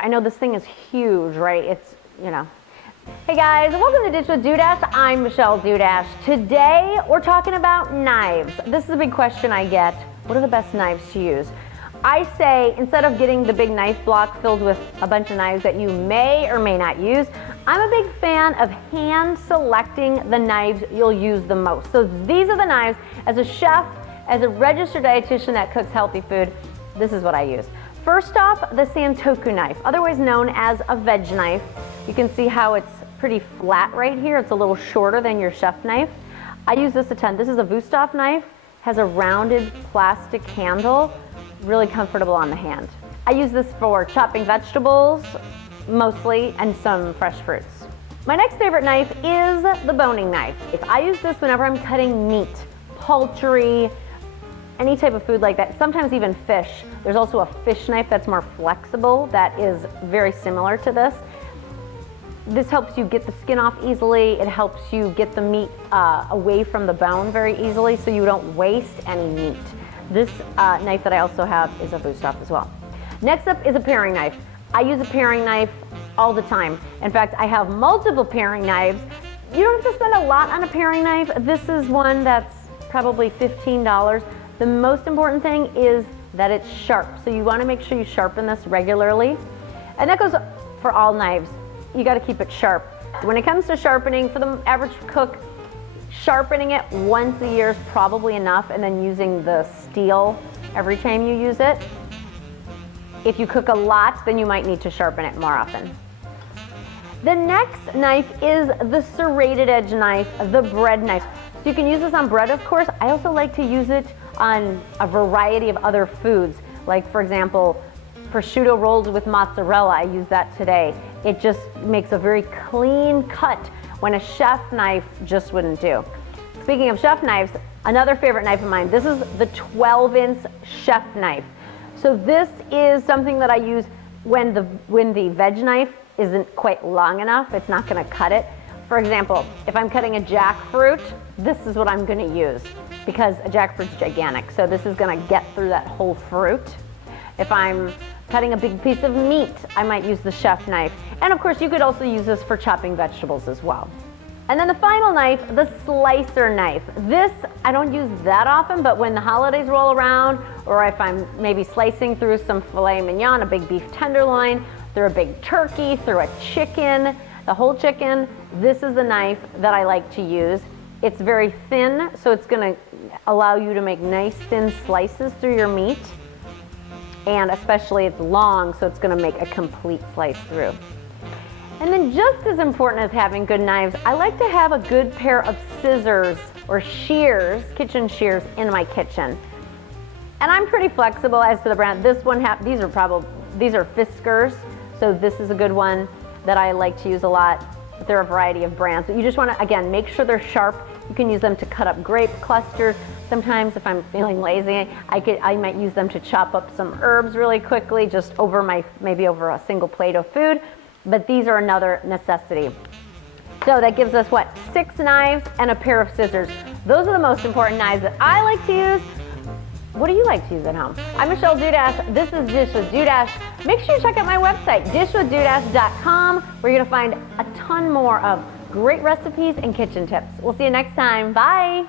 I know this thing is huge, right? It's, you know. Hey guys, welcome to Dish with Dudash. I'm Michelle Dudash. Today, we're talking about knives. This is a big question I get. What are the best knives to use? I say, instead of getting the big knife block filled with a bunch of knives that you may or may not use, I'm a big fan of hand selecting the knives you'll use the most. So these are the knives, as a chef, as a registered dietitian that cooks healthy food, this is what I use. First off, the Santoku knife, otherwise known as a veg knife. You can see how it's pretty flat right here. It's a little shorter than your chef knife. I use this a ton. This is a Wusthof knife, has a rounded plastic handle, really comfortable on the hand. I use this for chopping vegetables, mostly, and some fresh fruits. My next favorite knife is the boning knife. If I use this whenever I'm cutting meat, poultry, any type of food like that, sometimes even fish. There's also a fish knife that's more flexible that is very similar to this. This helps you get the skin off easily. It helps you get the meat away from the bone very easily so you don't waste any meat. This knife that I also have is a Wusthof as well. Next up is a paring knife. I use a paring knife all the time. In fact, I have multiple paring knives. You don't have to spend a lot on a paring knife. This is one that's probably $15. The most important thing is that it's sharp. So you want to make sure you sharpen this regularly. And that goes for all knives. You got to keep it sharp. When it comes to sharpening, for the average cook, sharpening it once a year is probably enough, and then using the steel every time you use it. If you cook a lot, then you might need to sharpen it more often. The next knife is the serrated edge knife, the bread knife. So you can use this on bread, of course. I also like to use it on a variety of other foods. Like, for example, prosciutto rolls with mozzarella. I use that today. It just makes a very clean cut when a chef knife just wouldn't do. Speaking of chef knives, another favorite knife of mine, this is the 12-inch chef knife. So this is something that I use when the veg knife isn't quite long enough. It's not gonna cut it. For example, if I'm cutting a jackfruit, this is what I'm gonna use because a jackfruit's gigantic. So this is gonna get through that whole fruit. If I'm cutting a big piece of meat, I might use the chef knife. And of course, you could also use this for chopping vegetables as well. And then the final knife, the slicer knife. This, I don't use that often, but when the holidays roll around, or if I'm maybe slicing through some filet mignon, a big beef tenderloin, through a big turkey, through a chicken, the whole chicken, this is the knife that I like to use. It's very thin, so it's gonna allow you to make nice thin slices through your meat. And especially it's long, so it's gonna make a complete slice through. And then just as important as having good knives, I like to have a good pair of scissors or shears, kitchen shears, in my kitchen. And I'm pretty flexible as to the brand. This one, these are Fiskars, so this is a good one that I like to use a lot. There are a variety of brands, but you just wanna, again, make sure they're sharp. You can use them to cut up grape clusters. Sometimes if I'm feeling lazy, I might use them to chop up some herbs really quickly, just maybe over a single plate of food. But these are another necessity. So that gives us what? 6 knives and a pair of scissors. Those are the most important knives that I like to use. What do you like to use at home? I'm Michelle Dudash. This is Dish with Dudash. Make sure you check out my website, dishwithdudash.com, where you're gonna find a ton more of great recipes and kitchen tips. We'll see you next time. Bye.